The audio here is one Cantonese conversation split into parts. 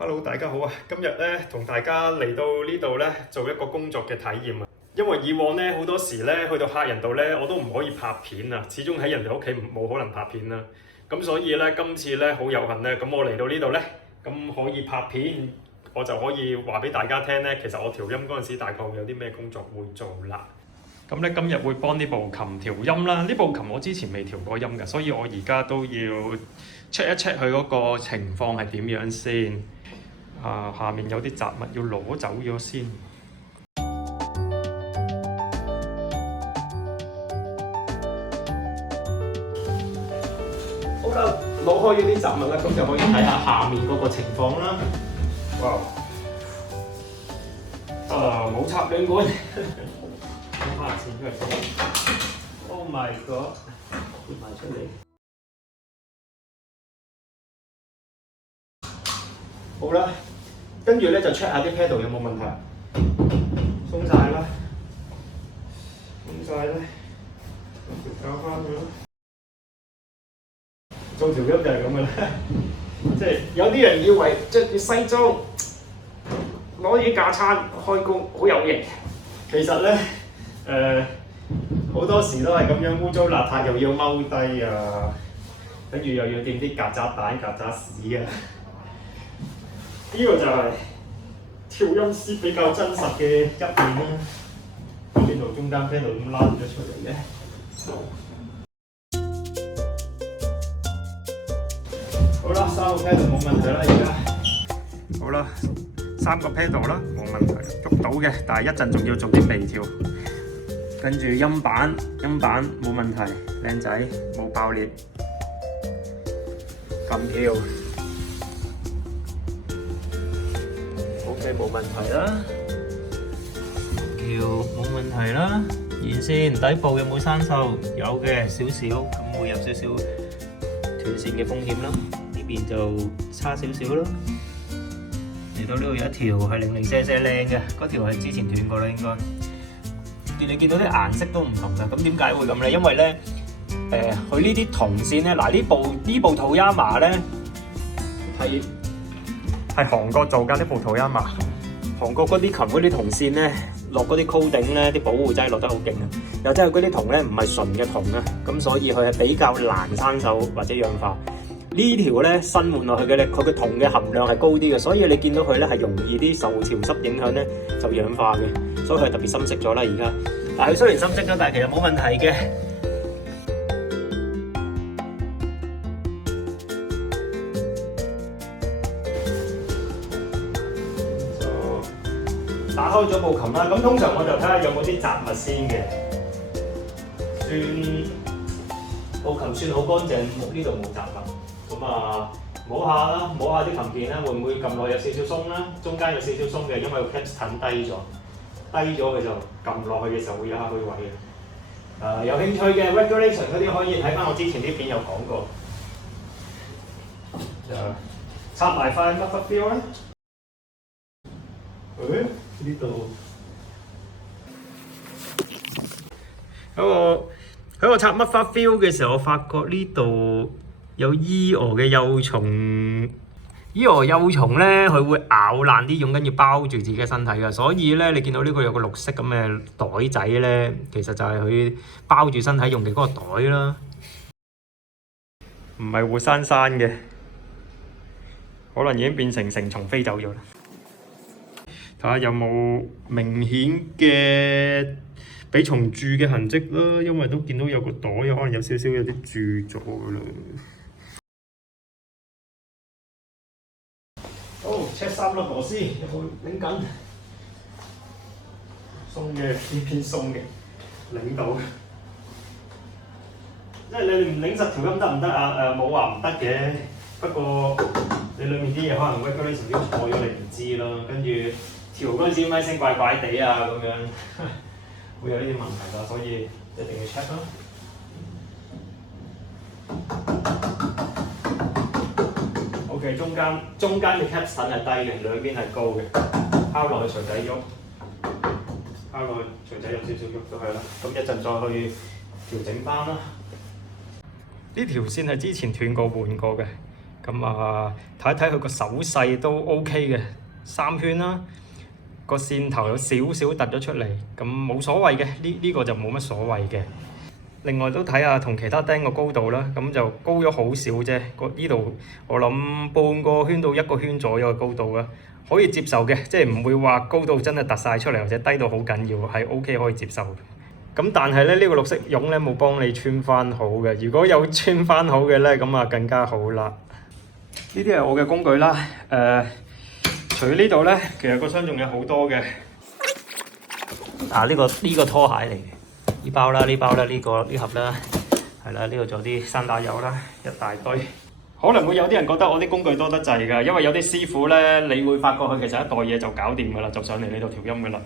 Hello，大家好啊！今日咧同大家嚟到呢度咧做一個工作嘅體驗啊。因為以往咧好多時咧去到客人度咧我都唔可以拍片啊，始終喺人哋屋企冇可能拍片啦。咁所以咧今次咧好有幸咧，咁我嚟到呢度咧，咁可以拍片，我就可以話俾大家聽咧，其實我調音嗰陣時大概會有啲咩工作會做啦。咁咧今日會幫呢部琴調音啦。呢部琴我之前未調過音嘅，所以我而家都要 check 一 check 佢嗰個情況係點樣先。下面有啲雜物要攞走咗先。好啦，攞開咗啲雜物啦，咁就可以睇下下面嗰個情況啦。哇！冇插兩管，攞翻錢出嚟先。Oh my god！ 跌埋出嚟。好啦，跟住咧就 check 下啲 pedal 有冇問題，鬆晒啦，鬆晒咧，調校翻佢咯。做調音就係咁嘅啦，即係有啲人以為着住西裝攞住架撐開工好有型，其實咧好多時都係咁樣污糟邋遢，又要踎低啊，跟住又要掂啲曱甴蛋、曱甴屎啊。呢個就係調音師比較真實嘅一面啦。邊度中間 pedal 咁拉咗出嚟嘅？好啦，3個 pedal 冇問題啦，而家。好啦，3個 pedal 啦，冇問題，喐到嘅，但係一陣仲要做啲微調。跟住音板冇問題，靚仔，冇爆裂。撳票。冇問題啦，條冇問題啦，弦線底部有冇生鏽？有嘅，少少，咁會有少少斷線嘅風險啦。呢邊就差少少咯。嚟到呢度有一條係零零舍舍靚嘅，嗰條係之前斷過啦應該。你見到啲顏色都唔同嘅，咁點解會咁咧？因為咧，佢呢啲銅線咧，嗱呢部 Toyama 咧係韓國做㗎，呢部 Toyama。韓國嗰啲琴嗰啲銅線咧，落嗰啲 coating 咧，啲保護劑落得好勁啊！又真係嗰啲銅咧唔係純嘅銅啊，咁所以佢係比較難生鏽或者氧化。呢條咧新換落去嘅咧，佢嘅銅嘅含量係高啲嘅，所以你見到佢咧係容易啲受潮濕影響咧就氧化嘅，所以佢係特別深色咗啦而家。但係佢雖然深色咗，但係其實冇問題嘅。打開咗部琴啦，咁通常我就睇下有冇啲雜物先嘅。部琴算好乾淨，呢度冇雜物。咁摸下啦，摸下啲琴鍵啦，會唔會撳落有少少鬆啦？中間有少少鬆嘅，因為個 capstan 低咗佢就撳落去嘅時候會有下虛位嘅。有興趣嘅 regulation 嗰啲可以睇翻我之前啲片有講過。就插埋塊 muffler feel 啦。呢度喺我插 muffler feel 嘅時候，我發覺呢度有 EOS 嘅幼蟲。EOS 幼蟲咧，佢會咬爛啲絨巾，要包住自己嘅身體㗎。所以咧，你見到呢個有個綠色咁嘅袋仔咧，其實就係佢包住身體用嘅嗰個袋啦，唔係活生生嘅，可能已經變成成蟲飛走咗啦。睇下有冇明顯嘅俾蟲蛀嘅痕跡啦，因為都見到有個袋，可能有少少有啲蛀咗啦。好 ，check 3粒螺絲有冇擰緊？鬆嘅，偏偏鬆嘅，擰到。即係你唔擰實調音得唔得啊？冇話唔得嘅，不過你裡面啲嘢可能 regulation 標錯咗，你唔知咯，跟住。調嗰陣時咪聲怪怪地啊咁樣，會有呢啲問題㗎，所以一定要 check 咯。OK， 中間嘅 capstan 係低嘅，兩邊係高嘅，敲落去錘仔喐，敲落去錘仔有少少喐都係啦。咁一陣再去調整翻啦。呢條線係之前斷過換過嘅，咁啊，睇一睇佢個手勢都 OK 嘅，3圈啦，個線頭有少少突咗出嚟，咁冇所謂嘅，呢個就冇乜所謂嘅。另外都睇下同其他釘個高度啦，咁就高咗好少啫。呢度我諗半個圈到1個圈左右嘅高度啦，可以接受嘅，即係唔會話高到真係突晒出嚟，或者低到好緊要，係 OK 可以接受。咁但係咧，呢個綠色絨咧冇幫你穿翻好嘅，如果有穿翻好嘅咧，咁啊更加好啦。呢啲係我嘅工具啦，除咗呢度咧，其實個箱仲有好多嘅。呢個拖鞋嚟嘅，呢包啦，呢盒啦，係啦，呢度仲有啲山打油啦，一大堆。可能會有啲人覺得我啲工具多得滯㗎，因為有啲師傅咧，你會發覺佢其實一袋嘢就搞掂㗎啦，就上嚟呢度調音㗎啦。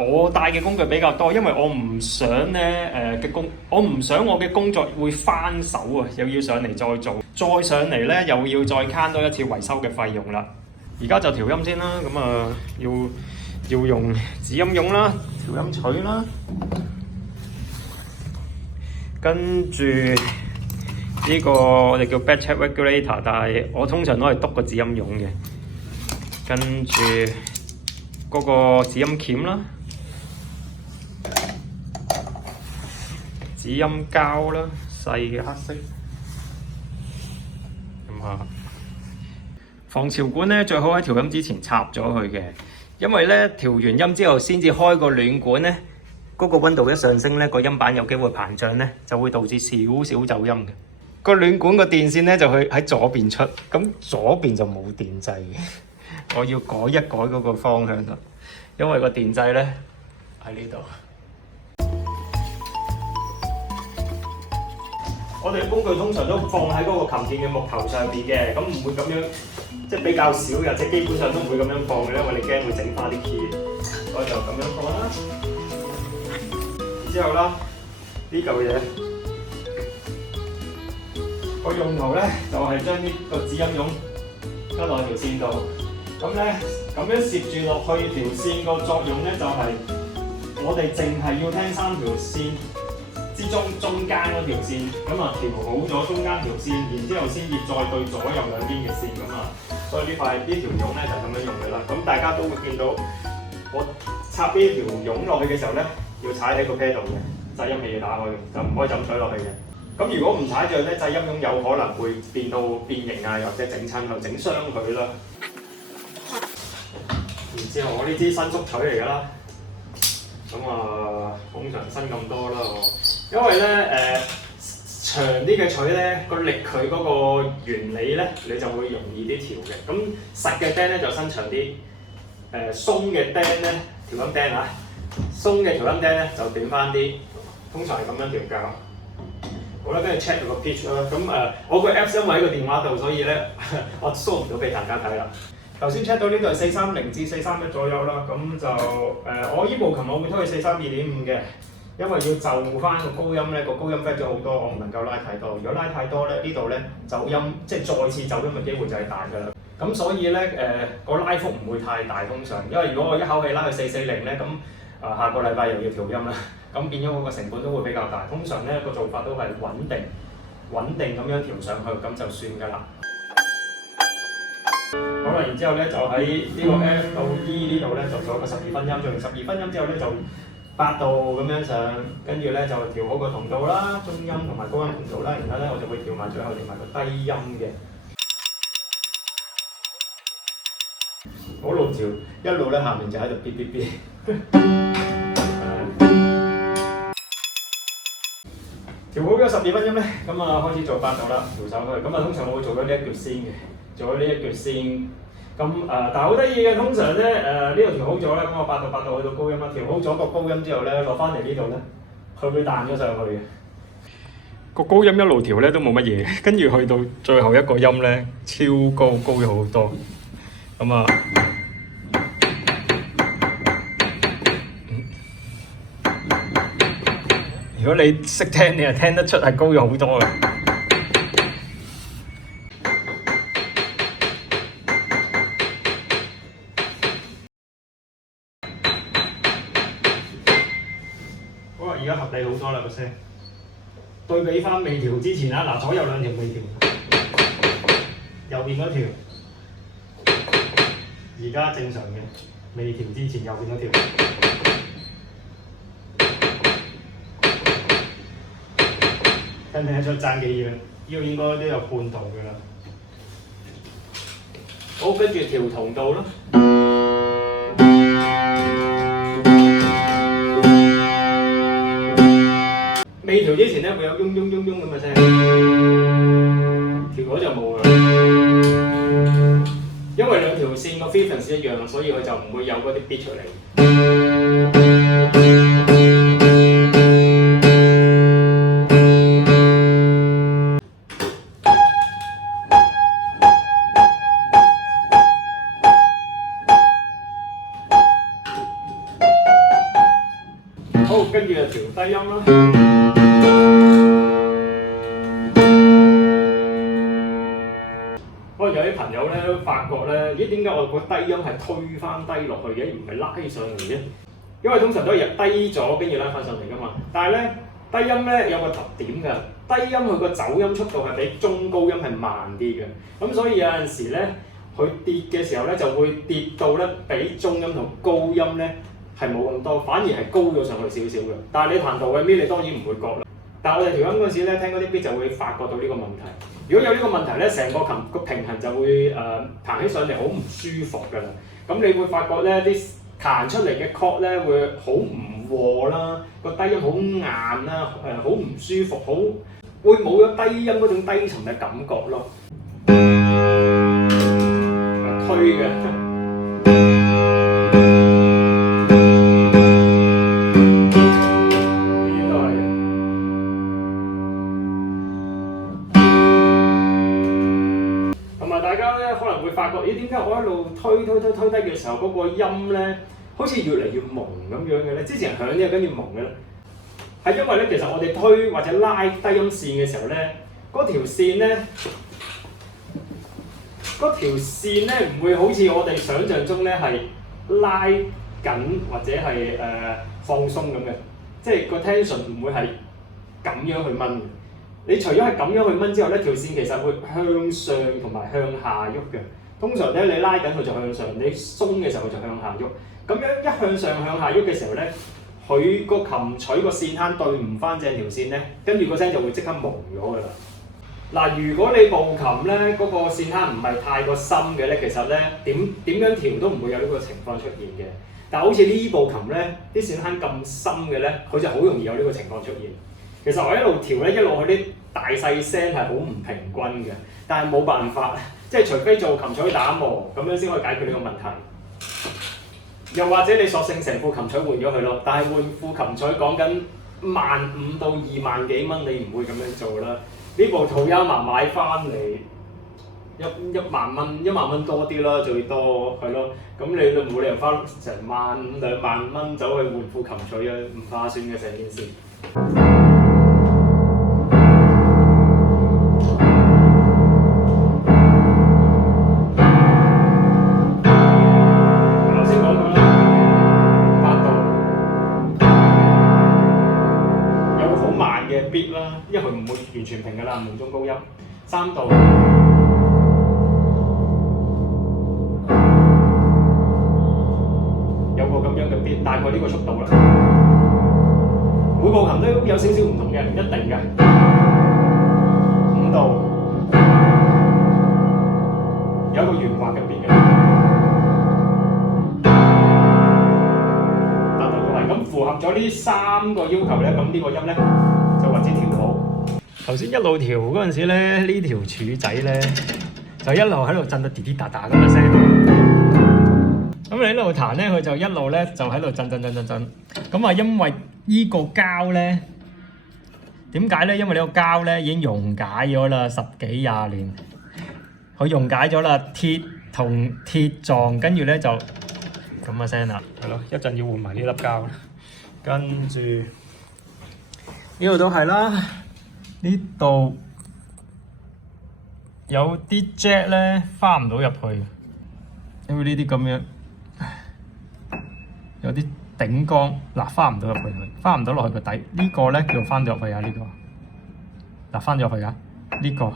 我帶嘅工具比較多，因為我唔想咧我唔想我嘅工作會翻手啊，又要上嚟再做，再上嚟咧又要再慳多一次維修嘅費用啦。而家就調音先啦，咁啊要用指音絨啦、調音錘啦，跟住呢個我哋叫 bed check regulator， 但係我通常都係篤個指音絨嘅，跟住嗰個指音鉗啦、指音膠啦，細嘅黑色，咁啊。防潮管咧最好喺調音之前插咗佢嘅，因為咧調完音之後先至開個暖管咧，嗰個溫度一上升咧，個音板有機會膨脹咧，就會導致少少走音嘅。個暖管個電線咧就去喺左邊出，咁左邊就冇電掣嘅。我要改一改嗰個方向啦，因為個電掣咧喺呢度。我哋嘅工具通常都放喺嗰個琴鍵嘅木頭上邊嘅，咁唔會咁樣，即係比較少嘅，即係基本上都唔會咁樣放嘅，因為你驚會整花啲 key。我就咁樣放啦。然之後啦，呢嚿嘢個用途咧就係將呢個指音絨加落條線度，咁咧咁樣攝住落去條線個作用咧就係我哋淨係要聽3條線之中間嗰條線，咁啊調好咗中間條線，然之後先至再對左右兩邊嘅線咁啊。所以呢條絨咧就係咁樣用嘅啦。咁大家都會見到我插呢條絨落去嘅時候咧，要踩喺個 pedal 嘅，製音器要打開嘅，就唔可以浸水落去嘅。咁如果唔踩住咧，製音絨有可能會變形啊，或者整親佢、整傷佢啦。然之後我呢支伸縮錘嚟㗎啦。咁啊，通常伸咁多啦，因為咧長啲嘅錘咧個力佢嗰個原理咧，你就會容易啲調嘅。咁實嘅釘咧就伸長啲，鬆嘅釘咧調音釘啊，鬆嘅調音釘咧就短翻啲。通常係咁樣調校。好啦，跟住 check 個 pitch 啦。咁我個 Apps 因為喺個電話度，所以咧我 show 唔到俾大家睇啦。頭先 check 到呢度係430至431左右啦，咁就我依部琴我會推去432.5嘅，因為要就翻個高音咧，個高音 fat 咗好多，我唔能夠拉太多。如果拉太多咧，呢度咧走音，即係再次走音嘅機會就係大㗎啦。咁所以咧個拉幅唔會太大通常，因為如果我一口氣拉去440咧，咁下個禮拜又要調音啦，咁變咗嗰個成本都會比較大。通常咧個做法都係穩定咁樣調上去，咁就算㗎啦。好啦，然之後咧就喺呢個 F 到 E 呢度咧就做一個12分音，做完12分音之後咧就8度咁樣上，跟住咧就調好個同度啦，中音同埋高音同度啦，然後咧我就會調埋最後調埋個低音嘅。我一路調，一路咧下面就喺度嗶嗶嗶。調好咗12分音咧，咁啊開始做8度啦，調上去。咁啊通常我會做咗呢一橛先嘅。做咗呢一橛先，咁但係好得意嘅，通常咧呢度調好咗咧，咁我8度去到高音啦，調好咗個高音之後咧，落翻嚟呢度咧，佢會彈咗上去嘅。個高音一路調咧都冇乜嘢，跟住去到最後一個音咧，超高咗好多。咁啊，如果你識聽，你就聽得出係高咗好多嘅。而家合理好多啦個聲，對比翻未調之前啊，嗱左右兩條未調，右邊嗰條，而家正常嘅，未調之前右邊嗰條。聽唔聽得出爭幾遠？呢個應該都有半度㗎啦。好，跟住調同度啦。未調之前咧會有嗡嗡嗡嗡咁嘅聲，調咗就冇啦。因為兩條線個 frequency 一樣，所以佢就唔會有嗰啲 beat 出嚟。好，跟住就調低音啦。可能有啲朋友咧都發覺咧，咦點解我個低音係推翻低落去嘅，而唔係拉上嚟嘅？因為通常都係低咗跟住拉翻上嚟噶嘛。但係咧低音咧有個特點㗎，低音佢個走音速度係比中高音係慢啲嘅。咁所以有陣時咧，佢跌嘅時候咧就會跌到咧比中音同高音咧係冇咁多，反而係高咗上去少少嘅。但係你彈度嘅咪你當然唔會覺啦。但係我哋調音嗰陣時咧，聽嗰啲 beat 就會發覺到呢個問題。如果有呢個問題咧，成個琴個平衡就會彈起上嚟好唔舒服㗎啦。咁你會發覺咧啲彈出嚟嘅 chord 咧會好唔和啦，個低音好硬啦，好唔舒服，好會冇咗低音嗰種低沉嘅感覺咯。推嘅。大家咧可能會發覺，咦點解我一路推低嘅時候，嗰個音咧好似越嚟越朦咁樣嘅咧？之前響嘅跟住朦嘅咧，係因為咧其實我哋推或者拉低音線嘅時候咧，嗰條線咧唔會好似我哋想象中咧係拉緊或者係放鬆咁嘅，即係個 tension 唔會係咁樣去掹。你除咗係咁樣去掹之後咧，條線其實會向上同埋向下喐嘅。通常咧你拉緊佢就向上，你鬆嘅時候佢就向下喐。咁樣一向上向下喐嘅時候咧，佢個琴取個線坑對唔翻正條線咧，跟住個聲就會即刻朦咗㗎啦。嗱，如果你部琴咧嗰個線坑唔係太過深嘅咧，其實咧點樣調都唔會有呢個情況出現嘅。但係好似呢部琴咧，啲線坑咁深嘅咧，佢就好容易有呢個情況出現。其實我一路調咧，一路去啲大細聲係好唔平均嘅，但係冇辦法，即係除非做琴錘打磨咁樣先可以解決呢個問題。又或者你索性成副琴錘換咗佢咯，但係換副琴錘講緊15000到2萬幾蚊，你唔會咁樣做啦。呢部陶雅麻買翻嚟1萬蚊，1萬蚊多啲啦，最多係咯。咁你都冇理由花成15000、2萬蚊走去換副琴錘啊，唔划算嘅成件事。beat 啦，因為佢唔會完全平㗎啦，無中高音。3度有個咁樣嘅 beat，大概呢個速度啦。每部琴都有少少唔同嘅，唔一定嘅。5度有一個圓滑嘅 beat 嘅。8度都係咁，符合咗呢3個要求咧，咁呢個音咧就為之調好。頭先一路調嗰陣時咧，呢條柱仔咧就一路喺度震到滴滴答答咁嘅聲。咁你一路彈咧，佢就一路咧就喺度震。咁啊，因為呢個膠咧，點解咧？因為呢個膠咧已經溶解咗啦，10幾20年，佢溶解咗啦，鐵同鐵撞，跟住咧就咁嘅聲啦，係咯，一陣要換埋呢粒膠。跟住呢度都係啦，呢度有啲 jack 咧翻唔到入去，因為呢啲咁樣有啲頂缸嗱翻唔到入去，翻唔到落去個底。呢個咧叫翻咗入去啊，呢個嗱翻咗入去啊，呢個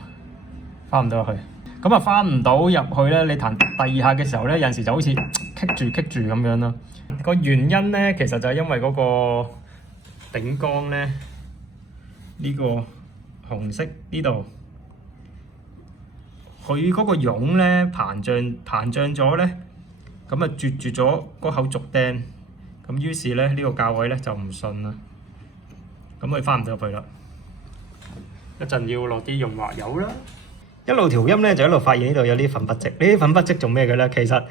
翻唔到入去。咁啊翻唔到入去咧，你彈第二下嘅時候咧，有陣時就好似棘住咁樣啦。個原因咧，其實就係因為嗰個頂缸咧，呢個紅色呢度，佢嗰個絨咧膨脹咗咧，咁啊絕住咗嗰口續釘，咁於是咧呢個教位咧就唔順啦，咁佢翻唔到入去啦。一陣要落啲潤滑油啦。一路調音咧，就一路發現呢度有啲粉筆跡。呢啲粉筆跡做咩嘅咧？其實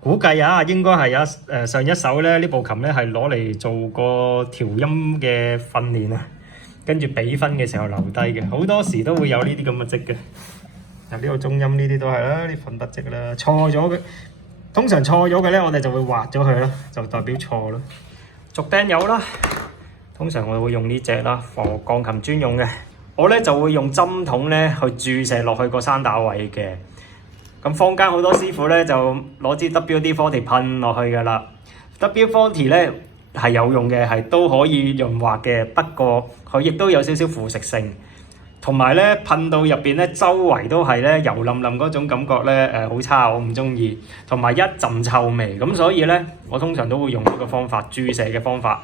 估計啊，應該係上一首咧呢部琴咧係攞嚟做個調音嘅訓練啊，跟住比分嘅時候留低嘅。好多時都會有呢啲咁嘅跡嘅。嗱，呢個中音呢啲都係啦，啲粉筆跡啦。錯咗嘅，通常錯咗嘅咧，我哋就會劃咗佢啦，就代表錯啦。續釘油啦，通常我會用呢隻啦，for鋼琴專用嘅。我咧就會用針筒咧去注射落去個山打位嘅。咁坊間好多師傅咧就攞支 WD-40 噴落去㗎啦。WD-40 咧係有用嘅，係都可以潤滑嘅，不過佢亦都有少少腐蝕性，同埋咧噴到入邊咧周圍都係咧油冧冧嗰種感覺咧好差，我唔中意，同埋一陣臭味，咁所以咧我通常都會用呢個方法，注射嘅方法。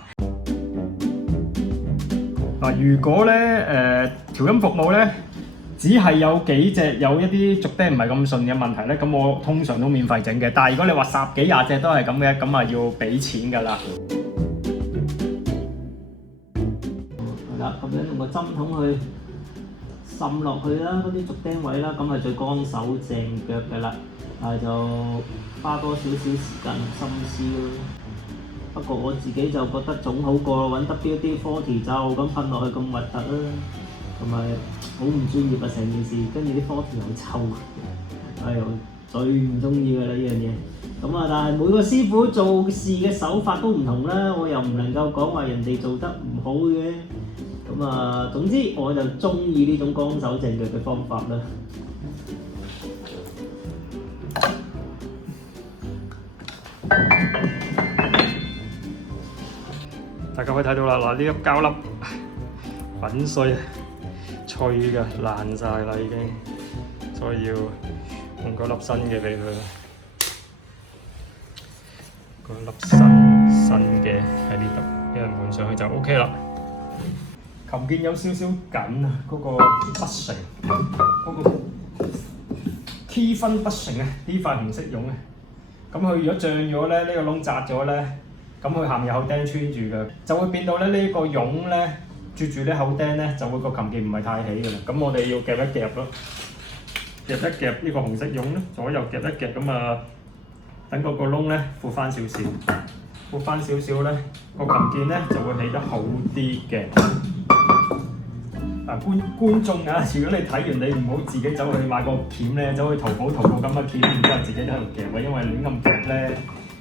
嗱，如果咧調音服務咧，只係有幾隻有一啲續釘唔係咁順嘅問題咧，咁我通常都免費整嘅。但係如果你話10幾20隻都係咁嘅，咁啊要俾錢㗎啦。係啦，咁樣用個針筒去滲落去啦，嗰啲續釘位啦，咁係最乾手正腳㗎啦。但係就花多少少時間心思咯。不過我自己就覺得總好過揾 WD-40 就咁噴落去咁核突啦，同埋好唔專業啊成件事，跟住啲 40又臭，我最唔中意㗎啦呢樣嘢。咁啊，但係每個師傅做事嘅手法都唔同啦，我又唔能夠講話人哋做得唔好嘅。咁啊，總之我就中意呢種乾手淨腳嘅方法啦。大家可以睇到啦，嗱呢粒膠粒粉碎脆嘅爛晒啦已經，所以要用嗰粒新嘅俾佢。嗰粒新嘅喺呢度，一陣換上去就 OK 啦。琴鍵有少少緊啊，嗰個不成，嗰個 key 分不成啊，呢塊紅色絨啊，咁佢如果脹咗咧，呢個窿窄咗咧。咁佢下面有口釘穿住嘅，就會變到咧呢個絨咧啜住啲口釘咧，就會個琴鍵唔係太起嘅啦。咁我哋要夾一夾咯，夾一夾呢個紅色絨咧，左右夾一夾咁啊，等嗰個窿咧闊翻少少，闊翻少少咧，個琴鍵咧就會起得好啲嘅。嗱觀眾啊，如果你睇完你唔好自己走去買個鉗咧，走去淘寶淘個咁嘅鉗，然之後自己喺度夾啊，因為亂咁夾咧，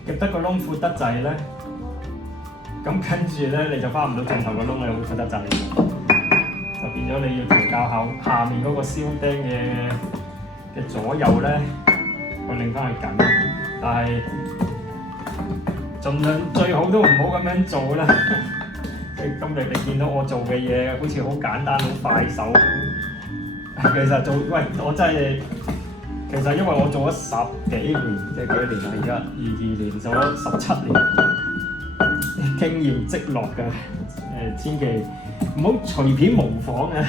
夾得個窿闊得滯咧。咁跟住咧，你就翻唔到盡頭個窿，你會覺得滯，就變咗你要調校下面嗰個燒釘嘅左右咧，去令翻佢緊。但係盡量最好都唔好咁樣做啦。即係今日你見到我做嘅嘢，好似好簡單、好快手。其實我真係其實因為我做咗10幾年，即係幾年啦？而家22年，做咗17年。經驗積落嘅，千祈唔好隨便模仿啊！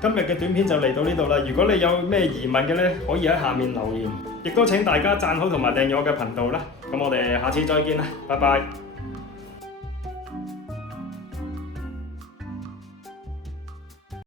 今日嘅短片就嚟到呢度啦。如果你有咩疑問嘅咧，可以喺下面留言，亦都請大家讚好同埋訂閱我嘅頻道啦。咁我哋下次再見啦，拜拜。